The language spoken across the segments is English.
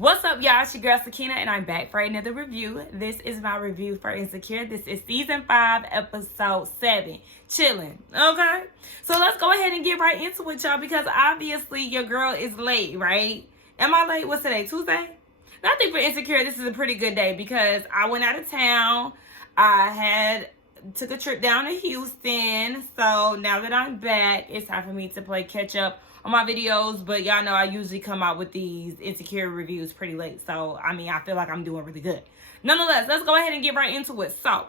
What's up, y'all? It's your girl Sakina, and I'm back for another review. This is my review for Insecure. This is season 5, episode 7, Chillin. Okay, so let's go ahead and get right into it, y'all, because obviously your girl is late, right? Am I late? What's today? Tuesday? I think for Insecure, this is a pretty good day because I went out of town. Took a trip down to Houston. So now that I'm back, it's time for me to play catch up on my videos. But y'all know I usually come out with these Insecure reviews pretty late. So, I mean, I feel like I'm doing really good. Nonetheless, let's go ahead and get right into it. So,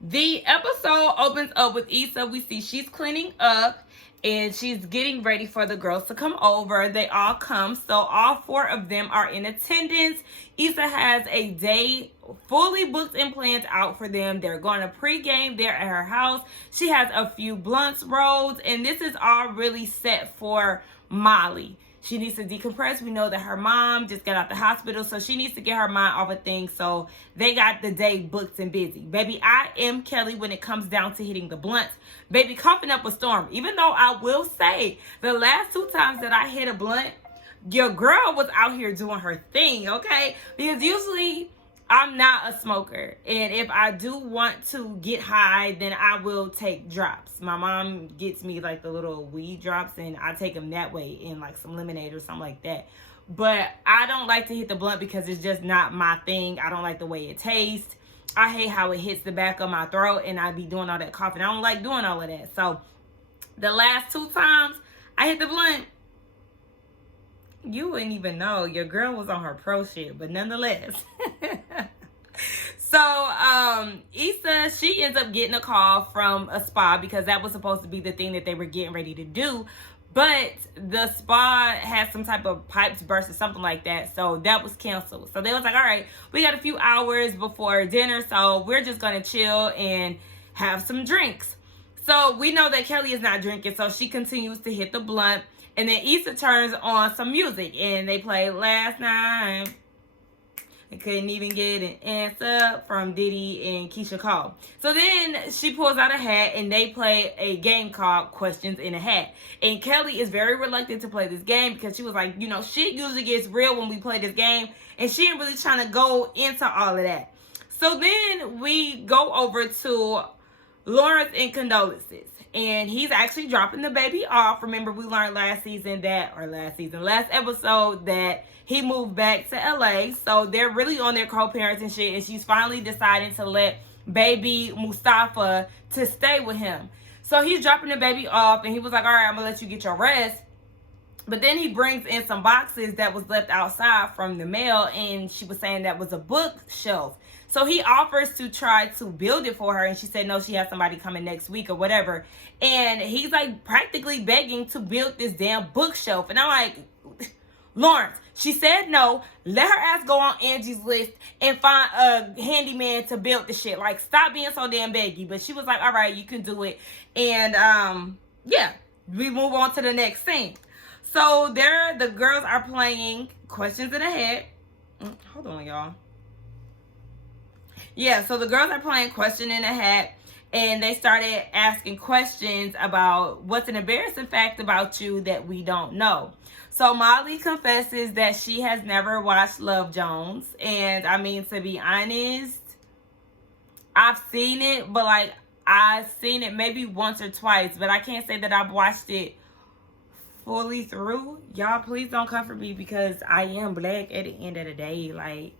the episode opens up with Issa. We see she's cleaning up and she's getting ready for the girls to come over. They all come. So all 4 of them are in attendance. Issa has a day fully booked and planned out for them. They're going to pregame there at her house. She has a few blunts rolled, and this is all really set for Molly. She needs to decompress. We know that her mom just got out the hospital, so she needs to get her mind off of things. So they got the day booked and busy. Baby, I am Kelly when it comes down to hitting the blunts. Baby, coughing up a storm. Even though I will say, the last 2 times that I hit a blunt, your girl was out here doing her thing, okay? Because usually I'm not a smoker, and if I do want to get high, then I will take drops. My mom gets me like the little weed drops, and I take them that way in like some lemonade or something like that. But I don't like to hit the blunt because it's just not my thing. I don't like the way it tastes. I hate how it hits the back of my throat, and I be doing all that coughing. I don't like doing all of that. So the last 2 times I hit the blunt, you wouldn't even know. Your girl was on her pro shit, but nonetheless. So, Issa, she ends up getting a call from a spa because that was supposed to be the thing that they were getting ready to do. But the spa had some type of pipes burst or something like that. So that was canceled. So they was like, all right, we got a few hours before dinner. So we're just going to chill and have some drinks. So we know that Kelly is not drinking. So she continues to hit the blunt. And then Issa turns on some music. And they play Last Night. I couldn't even get an answer from Diddy and Keisha Cole. So then she pulls out a hat and they play a game called Questions in a Hat. And Kelly is very reluctant to play this game because she was like, you know, shit usually gets real when we play this game. And she ain't really trying to go into all of that. So then we go over to Lawrence and condolences. And he's actually dropping the baby off. Remember, we learned last episode that he moved back to LA. So they're really on their co-parents and shit. And she's finally deciding to let baby Mustafa to stay with him. So he's dropping the baby off. And he was like, all right, I'm going to let you get your rest. But then he brings in some boxes that was left outside from the mail. And she was saying that was a bookshelf. So he offers to try to build it for her. And she said, no, she has somebody coming next week or whatever. And he's like practically begging to build this damn bookshelf. And I'm like, Lawrence, she said no. Let her ass go on Angie's list and find a handyman to build the shit. Like, stop being so damn beggy. But she was like, all right, you can do it. And yeah, we move on to the next scene. So the girls are playing Questions in a Hat. Hold on, y'all. Yeah, so the girls are playing Question in a Hat, and they started asking questions about what's an embarrassing fact about you that we don't know. So Molly confesses that she has never watched Love Jones, and I mean, to be honest, I've seen it, but like, I've seen it maybe once or twice, but I can't say that I've watched it fully through. Y'all, please don't come for me because I am black at the end of the day. Like,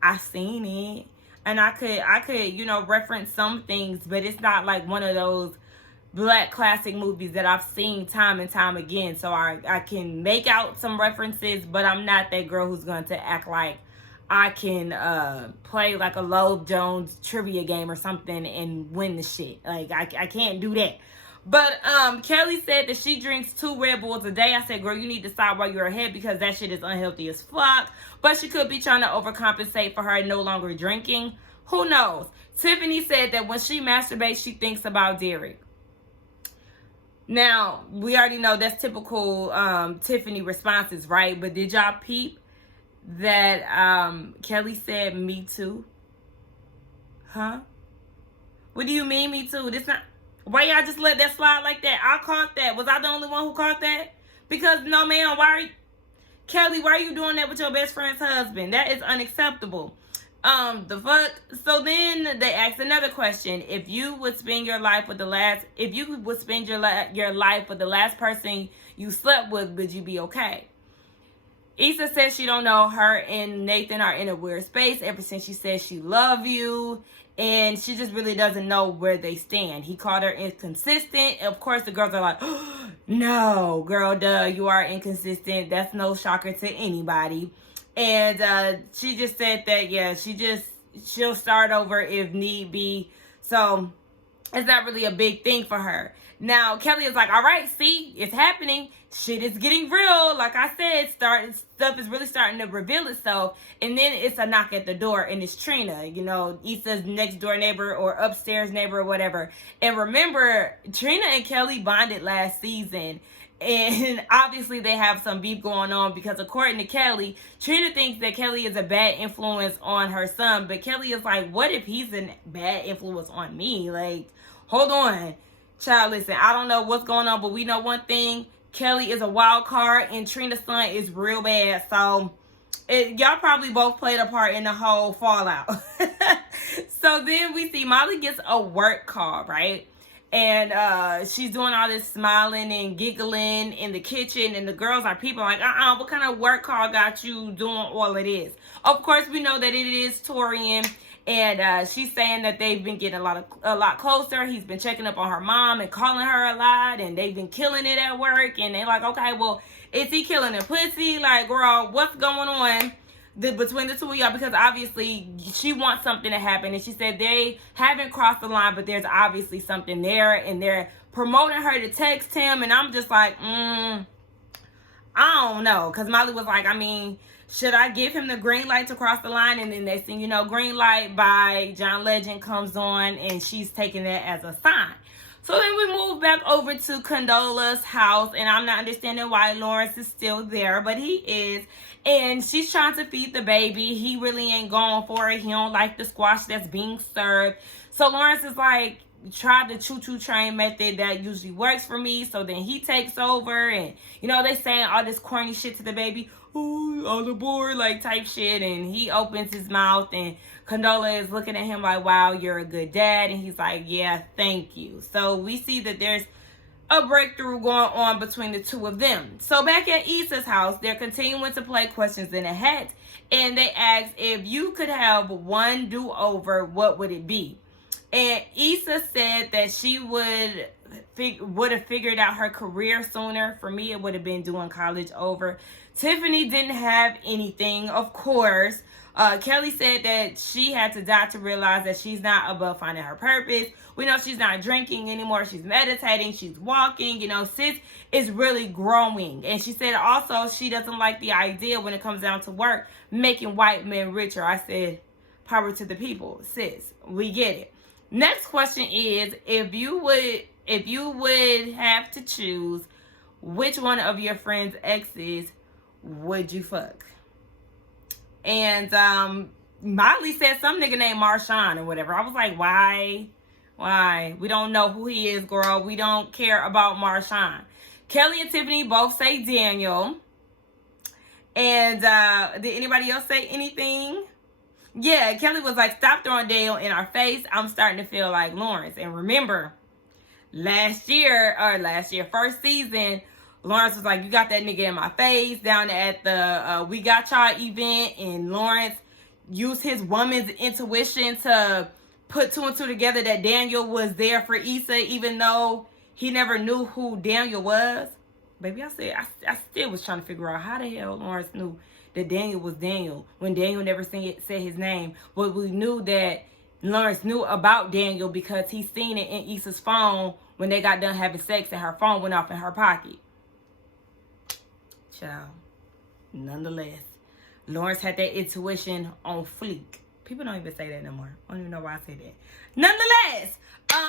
I've seen it. And I could, you know, reference some things, but it's not like one of those black classic movies that I've seen time and time again. So I can make out some references, but I'm not that girl who's going to act like I can play like a Love Jones trivia game or something and win the shit. Like, I can't do that. But Kelly said that she drinks 2 Red Bulls a day. I said, girl, you need to stop while you're ahead because that shit is unhealthy as fuck. But she could be trying to overcompensate for her no longer drinking. Who knows? Tiffany said that when she masturbates, she thinks about Derek. Now, we already know that's typical Tiffany responses, right? But did y'all peep that Kelly said, me too? Huh? What do you mean, me too? This not... Why y'all just let that slide like that? I caught that. Was I the only one who caught that? Because, no, ma'am, why are you... Kelly, why are you doing that with your best friend's husband? That is unacceptable. The fuck? So then they asked another question. If you would spend your life with the last person you slept with, would you be okay? Issa says she don't know. Her and Nathan are in a weird space ever since she said she love you. And she just really doesn't know where they stand. He called her inconsistent. Of course, the girls are like, oh, no, girl, duh, you are inconsistent. That's no shocker to anybody. And she just said that, yeah, she'll start over if need be. So it's not really a big thing for her. Now, Kelly is like, all right, see, it's happening. Shit is getting real. Like I said, stuff is really starting to reveal itself. And then it's a knock at the door, and it's Trina, you know, Issa's next door neighbor or upstairs neighbor or whatever. And remember, Trina and Kelly bonded last season. And obviously they have some beef going on because according to Kelly, Trina thinks that Kelly is a bad influence on her son. But Kelly is like, what if he's a bad influence on me? Like, hold on. Child, listen, I don't know what's going on, but we know one thing. Kelly is a wild card and Trina's son is real bad. So y'all probably both played a part in the whole fallout. So then we see Molly gets a work call, right? And she's doing all this smiling and giggling in the kitchen. And the girls are people like, what kind of work call got you doing all of this? Of course, we know that it is Torian. And she's saying that they've been getting a lot closer. He's been checking up on her mom and calling her a lot. And they've been killing it at work. And they're like, okay, well, is he killing her pussy? Like, girl, what's going on between the two of y'all? Because obviously she wants something to happen. And she said they haven't crossed the line, but there's obviously something there. And they're promoting her to text him. And I'm just like, I don't know. Because Molly was like, I mean, should I give him the green light to cross the line? And then next thing you know, Green Light by John Legend comes on and she's taking that as a sign. So then we move back over to Condola's house, and I'm not understanding why Lawrence is still there, but he is. And she's trying to feed the baby. He really ain't going for it. He don't like the squash that's being served. So Lawrence is like, try the choo-choo train method that usually works for me. So then he takes over, and you know, they saying all this corny shit to the baby. Ooh, on the board, like type shit. And he opens his mouth, and Condola is looking at him like, wow, you're a good dad. And he's like, yeah, thank you. So we see that there's a breakthrough going on between the two of them. So back at Issa's house, they're continuing to play questions in a hat. And they ask, if you could have one do-over, what would it be? And Issa said that she would have figured out her career sooner. For me, it would have been doing college over. Tiffany didn't have anything, of course. Kelly said that she had to die to realize that she's not above finding her purpose. We know she's not drinking anymore. She's meditating. She's walking. You know, sis is really growing. And she said also she doesn't like the idea when it comes down to work, making white men richer. I said, power to the people. Sis, we get it. Next question is, if you would have to choose, which one of your friend's exes would you fuck? And Molly said some nigga named Marshawn or whatever. I was like, why? We don't know who he is, girl. We don't care about Marshawn. Kelly and Tiffany both say Daniel. And did anybody else say anything? Yeah, Kelly was like, stop throwing Daniel in our face. I'm starting to feel like Lawrence. And remember, first season, Lawrence was like, you got that nigga in my face down at the We Got Y'all event. And Lawrence used his woman's intuition to put two and two together that Daniel was there for Issa, even though he never knew who Daniel was. Baby, I still was trying to figure out how the hell Lawrence knew that Daniel was Daniel when Daniel never said his name. But we knew that Lawrence knew about Daniel because he seen it in Issa's phone when they got done having sex and her phone went off in her pocket. Child. Nonetheless, Lawrence had that intuition on fleek. People don't even say that no more. I don't even know why I say that. Nonetheless,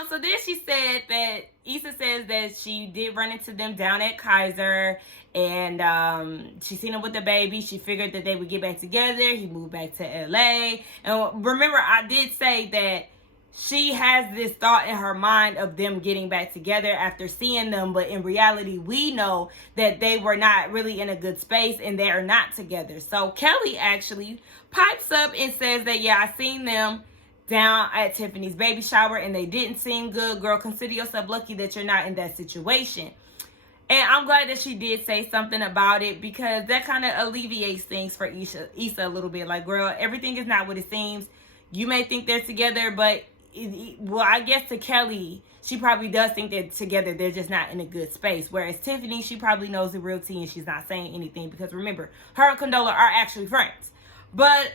so then she said that Issa says that she did run into them down at Kaiser, and she seen him with the baby. She figured that they would get back together. He moved back to LA. And remember, I did say that she has this thought in her mind of them getting back together after seeing them, but in reality we know that they were not really in a good space and they are not together. So Kelly actually pipes up and says that, yeah, I seen them down at Tiffany's baby shower and they didn't seem good. Girl, consider yourself lucky that you're not in that situation. And I'm glad that she did say something about it, because that kind of alleviates things for Issa a little bit. Like, girl, everything is not what it seems. You may think they're together, but well, I guess to Kelly, she probably does think they're together. They're just not in a good space. Whereas Tiffany, she probably knows the real tea and she's not saying anything, because remember, her and Condola are actually friends. But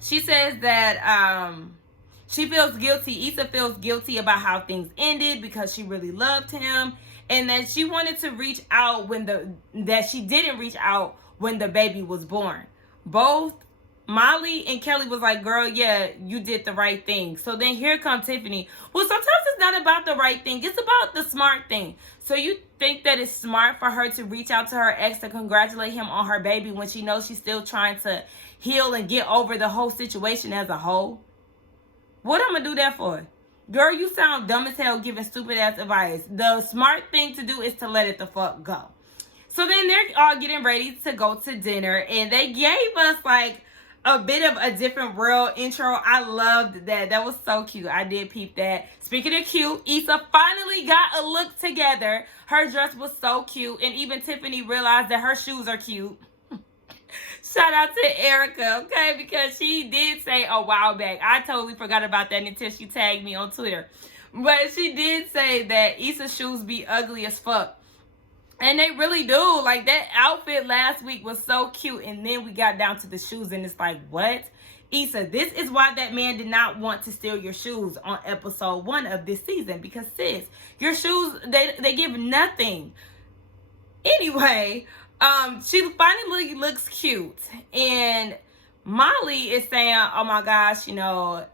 she says that she feels guilty. Issa feels guilty about how things ended because she really loved him, and that she wanted to reach out that she didn't reach out when the baby was born. Both Molly and Kelly was like, girl, yeah, you did the right thing. So then here comes Tiffany. Well, sometimes it's not about the right thing. It's about the smart thing. So you think that it's smart for her to reach out to her ex to congratulate him on her baby when she knows she's still trying to heal and get over the whole situation as a whole? What I'm going to do that for? Girl, you sound dumb as hell giving stupid ass advice. The smart thing to do is to let it the fuck go. So then they're all getting ready to go to dinner, and they gave us like a bit of a different real intro. I loved that. That was so cute. I did peep that. Speaking of cute, Issa finally got a look together. Her dress was so cute, and even Tiffany realized that her shoes are cute. Shout out to Erica, okay? Because she did say a while back. I totally forgot about that until she tagged me on Twitter. But she did say that Issa's shoes be ugly as fuck. And they really do. Like, that outfit last week was so cute. And then we got down to the shoes and it's like, what? Issa, this is why that man did not want to steal your shoes on episode 1 of this season. Because, sis, your shoes, they give nothing. Anyway, she finally looks cute. And Molly is saying, oh my gosh, you know,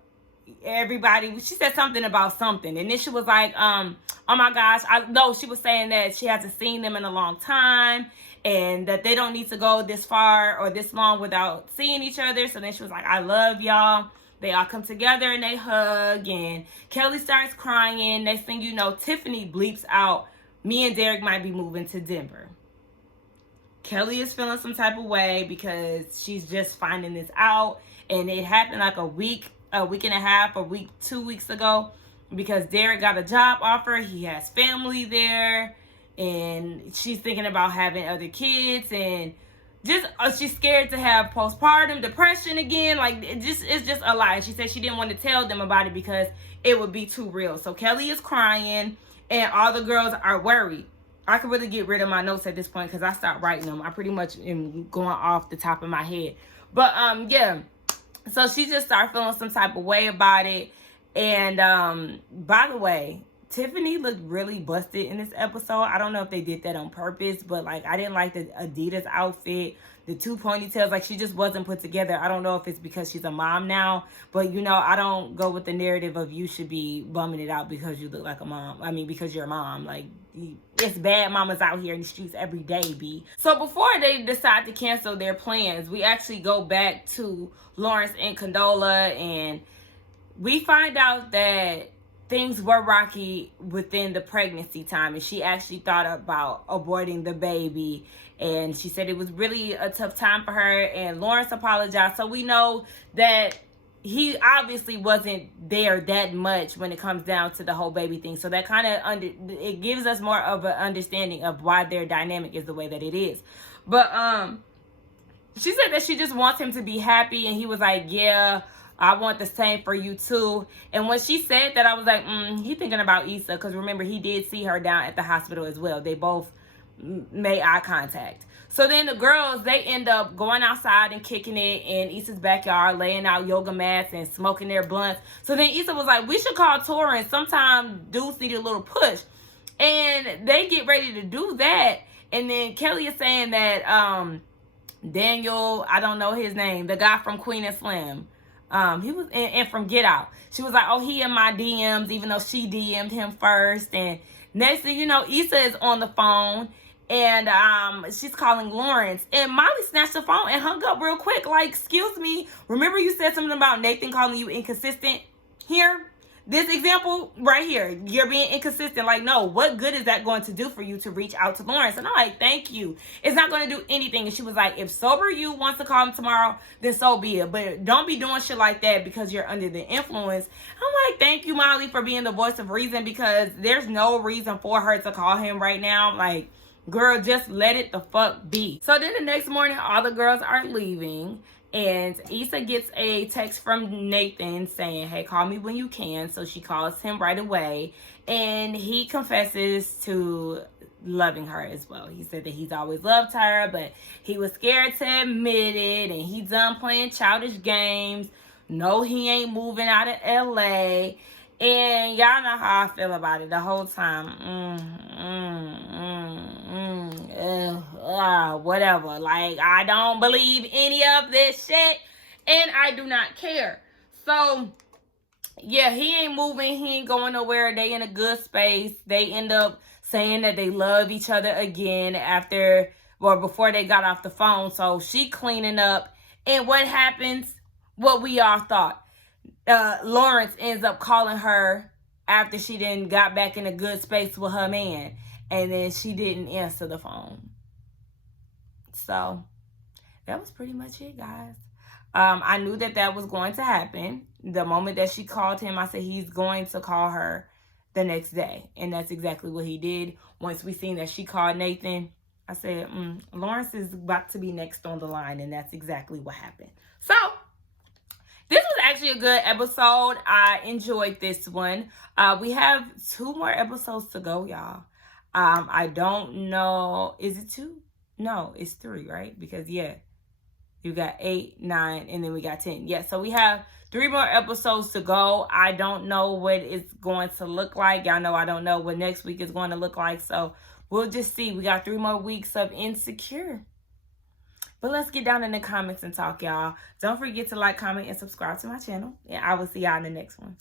everybody, she said something about something. And then she was like, oh my gosh, she was saying that she hasn't seen them in a long time and that they don't need to go this far or this long without seeing each other. So then she was like, I love y'all. They all come together and they hug, and Kelly starts crying. Next thing you know, Tiffany bleeps out, me and Derek might be moving to Denver. Kelly is feeling some type of way because she's just finding this out, and it happened like a week and a half, 2 weeks ago, because Derek got a job offer. He has family there, and she's thinking about having other kids, and just she's scared to have postpartum depression again. Like, it's just a lie. She said she didn't want to tell them about it because it would be too real. So Kelly is crying, and all the girls are worried. I could really get rid of my notes at this point because I stopped writing them. I pretty much am going off the top of my head. But, yeah. So she just started feeling some type of way about it. And, by the way, Tiffany looked really busted in this episode. I don't know if they did that on purpose, but, like, I didn't like the Adidas outfit, the 2 ponytails. Like, she just wasn't put together. I don't know if it's because she's a mom now, but, you know, I don't go with the narrative of you should be bumming it out because you look like a mom. I mean, because you're a mom. Like, it's bad mamas out here in the streets every day, B. So before they decide to cancel their plans, we actually go back to Lawrence and Condola, and we find out that things were rocky within the pregnancy time, and she actually thought about aborting the baby, and she said it was really a tough time for her, and Lawrence apologized. So we know that he obviously wasn't there that much when it comes down to the whole baby thing. So that kind of it gives us more of an understanding of why their dynamic is the way that it is. But she said that she just wants him to be happy, and he was like, yeah, I want the same for you too. And when she said that, I was like, he thinking about Issa, because remember, he did see her down at the hospital as well. They both made eye contact. So then the girls, they end up going outside and kicking it in Issa's backyard, laying out yoga mats and smoking their blunts. So then Issa was like, we should call touring. Sometimes dudes need a little push. And they get ready to do that. And then Kelly is saying that Daniel, I don't know his name, the guy from Queen and Slim, he was and from Get Out. She was like, oh, he in my DMs, even though she DM'd him first. And next thing you know, Issa is on the phone, and she's calling Lawrence, and Molly snatched the phone and hung up real quick. Like, excuse me, remember you said something about Nathan calling you inconsistent? here, this example right here, you're being inconsistent. Like, no, what good is that going to do for you to reach out to Lawrence? And I'm like, thank you. It's not going to do anything. And she was like, if sober you wants to call him tomorrow, then so be it. But don't be doing shit like that because you're under the influence. I'm like, thank you, Molly, for being the voice of reason, because there's no reason for her to call him right now. Like, girl, just let it the fuck be. So then the next morning, all the girls are leaving. And Issa gets a text from Nathan saying, hey, call me when you can. So she calls him right away. And he confesses to loving her as well. He said that he's always loved her, but he was scared to admit it. And he's done playing childish games. No, he ain't moving out of LA. And y'all know how I feel about it the whole time. Whatever. Like, I don't believe any of this shit. And I do not care. So, yeah, he ain't moving. He ain't going nowhere. They in a good space. They end up saying that they love each other again after, or before they got off the phone. So, she cleaning up. And what happens? What we all thought. Lawrence ends up calling her after she then got back in a good space with her man. And then she didn't answer the phone. So, that was pretty much it, guys. I knew that that was going to happen. The moment that she called him, I said he's going to call her the next day. And that's exactly what he did. Once we seen that she called Nathan, I said, Lawrence is about to be next on the line. And that's exactly what happened. So, this was actually a good episode. I enjoyed this one. We have 2 more episodes to go, y'all. I don't know. Is it 2? No, it's 3, right? Because, yeah, you got 8, 9, and then we got 10. Yeah, so we have 3 more episodes to go. I don't know what it's going to look like. Y'all know I don't know what next week is going to look like. So we'll just see. We got 3 more weeks of Insecure. But let's get down in the comments and talk, y'all. Don't forget to like, comment, and subscribe to my channel. And I will see y'all in the next one.